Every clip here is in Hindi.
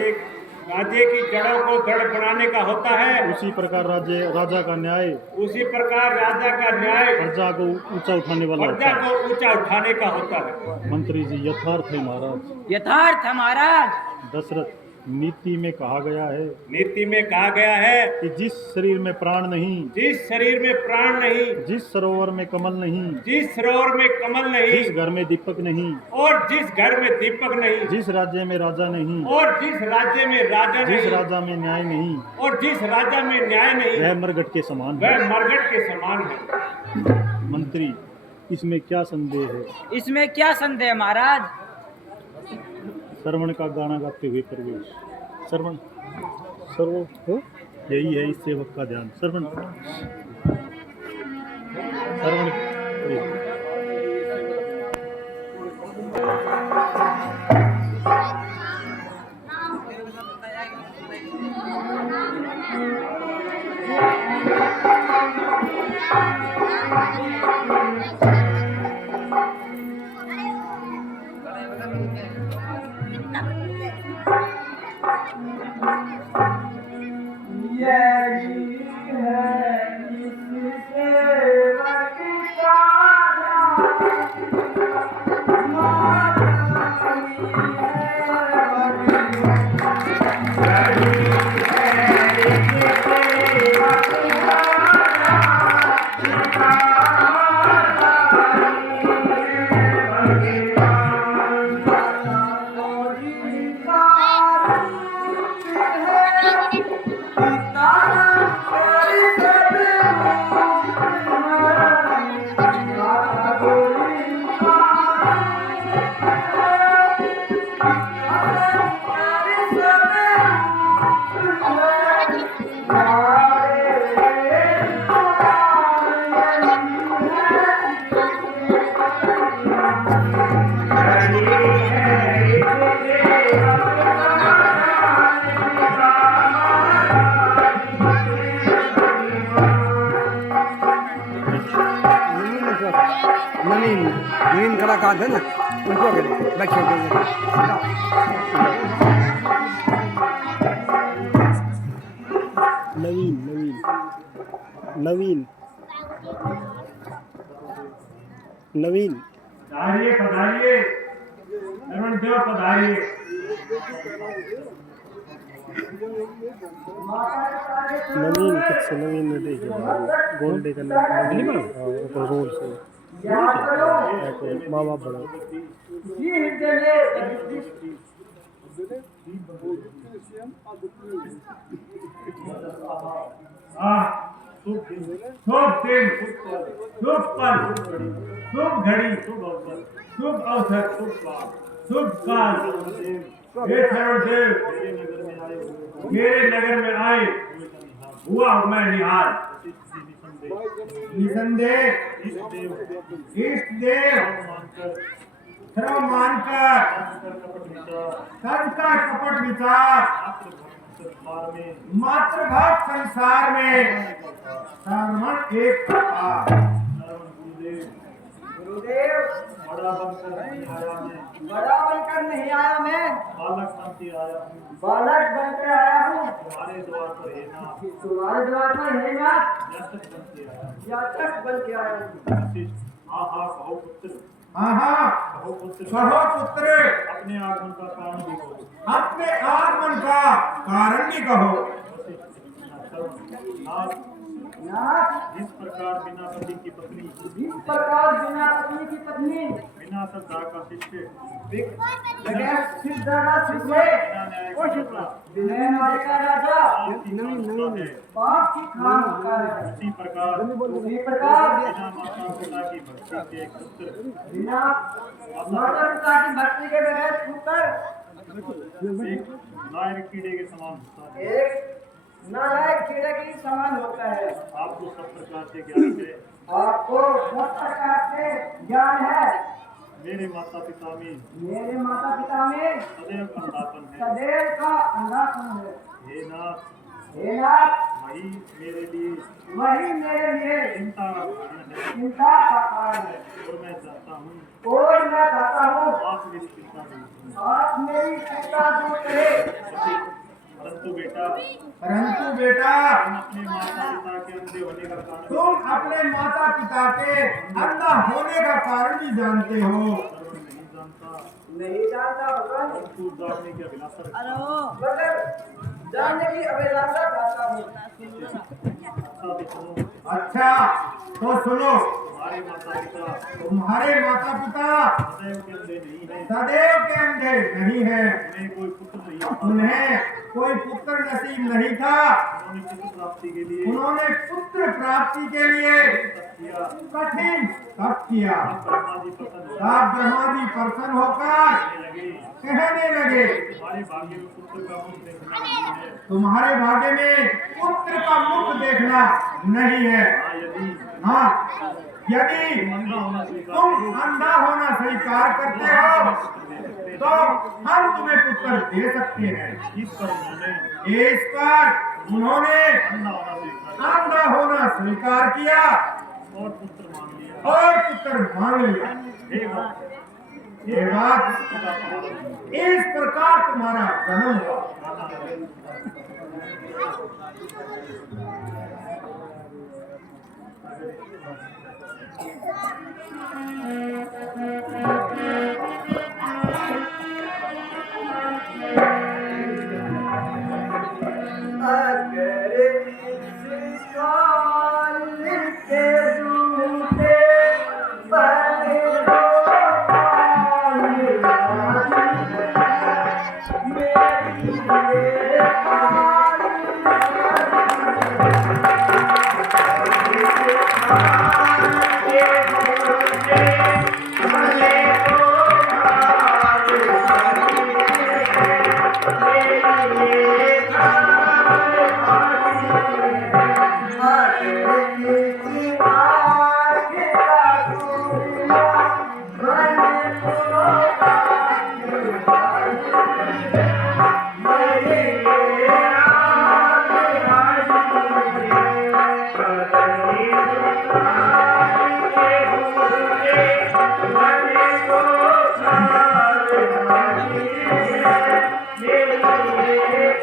राज्य की जड़ों को दृढ़ बनाने का होता है, उसी प्रकार राजा का न्याय, उसी प्रकार राजा का न्याय प्रजा को ऊंचा उठाने वाला प्रजा होता को ऊंचा उठाने का होता है। है। मंत्री जी यथार्थ है महाराज। यथार्थ है महाराज। दशरथ, नीति में कहा गया है, नीति में कहा गया है कि जिस शरीर में प्राण नहीं, जिस शरीर में प्राण नहीं, जिस सरोवर में कमल नहीं, जिस सरोवर में कमल नहीं, जिस घर में दीपक नहीं, और जिस घर में दीपक नहीं, जिस राज्य में राजा नहीं, और जिस राज्य में राजा जिस नहीं, राजा में न्याय नहीं, और जिस राजा में न्याय नहीं, वह मरघट के समान है। वह मरघट के समान है। मंत्री, इसमें क्या संदेह है? इसमें क्या संदेह महाराज? श्रवण का गाना गाते हुए प्रवेश। श्रवण सर्व हो, यही है इस सेवक का ध्यान। श्रवण श्रवण नवीन कलाकार है ना, उनको बैठे नवीन नवीन नवीन नवीन पधारिए पधारिए, नरवण देव पधारिए। नवीन किससे नवीन ने देखे गोल देकर रोल से माँ बाप बड़ा शुभ दिन, शुभ पल, शुभ घड़ी, शुभ अवसर, शुभ काल। हे सर्वदेव, मेरे नगर में आए हुआ हूँ मैं निहाल। निसंदेह इष्ट देव सर्व मानकर संस्कार कपट विचार मातृभक्त संसार में सर्वण एक प्रकार। गुरुदेव बड़ा बनकर नहीं आया मैं, बालक बनकर आया हूँ। तुम्हारे द्वार पर है ना, याचक बन के आया हूँ। कहो पुत्र, अपने आगमन का कारण भी कहो, अपने आगमन का कारण भी कहो। जिस प्रकार बिना पति की पत्नी, बिना श्रद्धा का शिष्य, बिना न्याय का राजा पाप की खान होता है। उसी प्रकार बिना माता पिता की भक्ति के एक पुत्र, बिना माता पिता की भक्ति के बगैर पुत्र एक नायक कीड़े के समान होता है। एक नालायक कीड़े के समान होता है। आपको सब प्रकार से ज्ञान है, आपको सब प्रकार से ज्ञान है। मेरे माता पिता में सदैव अंधापन है, सदैव का अंधापन है। हे नाथ, वही मेरे लिए चिंता का कारण है। और मैं चाहता हूँ आप मेरी चिंता दूर करें। परंतु बेटा अपने माता पिता के अंधे होने का कारण तुम अपने माता पिता के अंधा होने का कारण भी जानते हो। श्रवण नहीं जानता, नहीं जानता भगवान, तू जानने की अभिलाषा रखता है। मगर जानने की अभिलाषा चाहता हूँ। अच्छा तो सुनो, हमारे माता पिता तुम्हारे माता पिता सदैव के अंधे नहीं है, सदैव के अंधे नहीं है, उन्हें कोई पुत्र नहीं था, उन्हें कोई पुत्र नसीब नहीं था। उन्होंने पुत्र प्राप्ति के लिए उन्होंने पुत्र प्राप्ति के लिए तप किया। कठिन तप किया। ब्रह्मा जी प्रसन्न तब ब्रह्मा जी प्रसन्न होकर कहने लगे, कहने लगे तुम्हारे भाग्य में पुत्र का मुख देखना नहीं है। हाँ, यदि तुम अंधा होना स्वीकार करते हो तो हम तुम्हें पुत्र दे सकते हैं। इस पर उन्होंने अंधा होना स्वीकार किया और पुत्र मांग लिया। ये बात इस प्रकार तुम्हारा जन्म हुआ। अगर इस काल के रूठे बने हो मेरी ये मेरी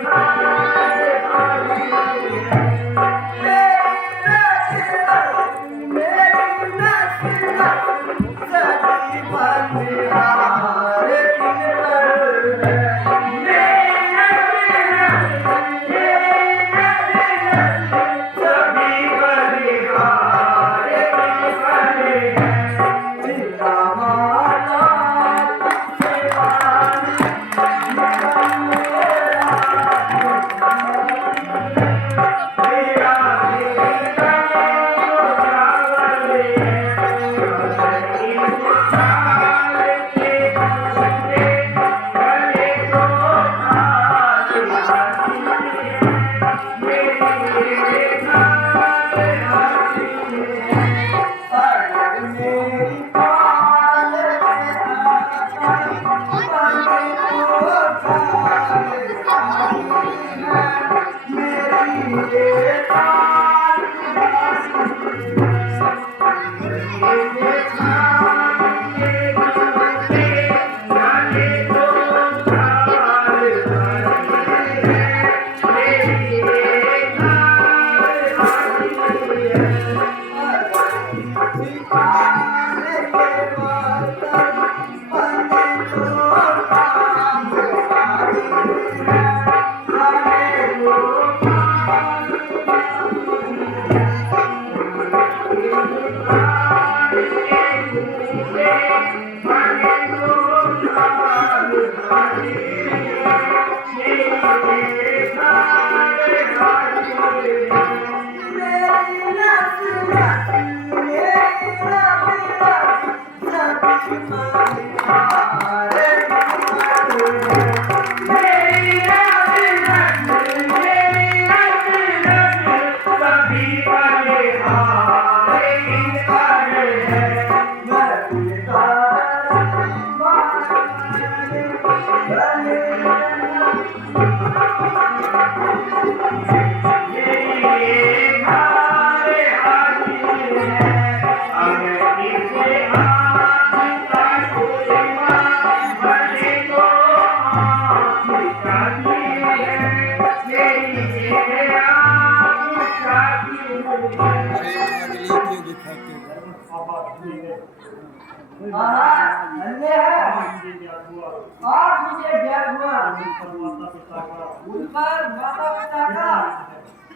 हाँ धन्य है। मुझे ज्ञात हुआ आज मुझे ज्ञात हुआ पर माता पिता का उन पर माता पिता का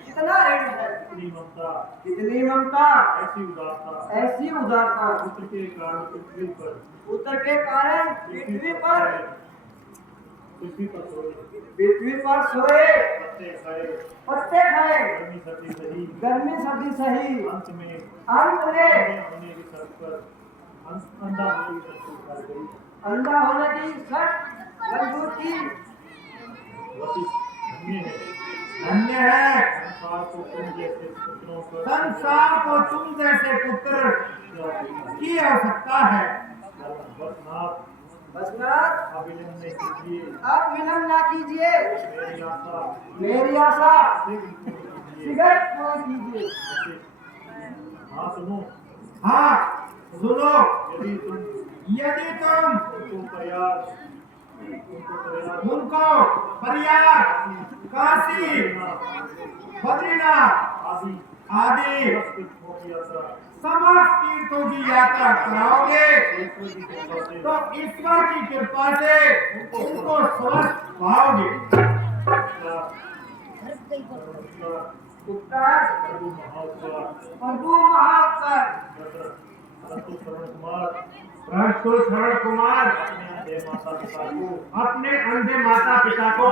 कितना ऋण है, कितनी ममता, कितनी ममता, ऐसी उदारता, ऐसी उदारता। पुत्र के कारण पृथ्वी पर पुत्र के कारण पृथ्वी पर सोए, पृथ्वी पर सोए, पत्ते खाए, पत्ते खाए, गर्मी सर्दी सही, गर्मी सर्दी सही, अंत में होने की सड़क पर अंधा होने की सड़क पर गई। अंधा होने की शर्त मंजूर की। धन्य है संसार को तुम जैसे पुत्र की आवश्यकता है। बसनाथ अविलंब नहीं कीजिए, आप विलंब ना कीजिए, मेरी आशा शीघ्र पूर्ण कीजिए। हाँ सुनो, हाँ सुनो, यदि तुम उनको प्रयाग, काशी, बद्रीनाथ आदि समस्त तीर्थों की यात्रा कराओगे तो ईश्वर की कृपा से उनको स्वस्थ पाओगे। प्रभु महात्मा परंतु शरण कुमार अपने अंधे माता पिता को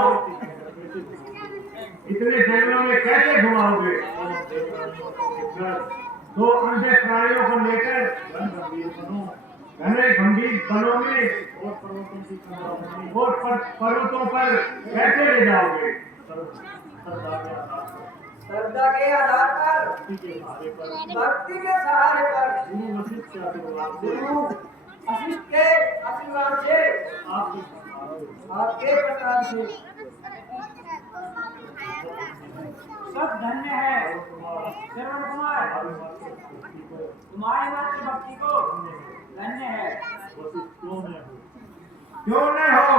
इतने जंगलों में कैसे घुमाओगे? दो अंधे प्राणियों को लेकर घने गंभीर बनों में और पर्वतों पर कैसे ले जाओगे? श्रद्धा के आधार पर, भक्ति के सहारे पर, गुरु वशिष्ठ के आशीर्वाद से, आपके प्रसाद से सब धन्य है। श्रवण कुमार, तुम्हारी मातृभक्ति को धन्य है। क्यों न हो?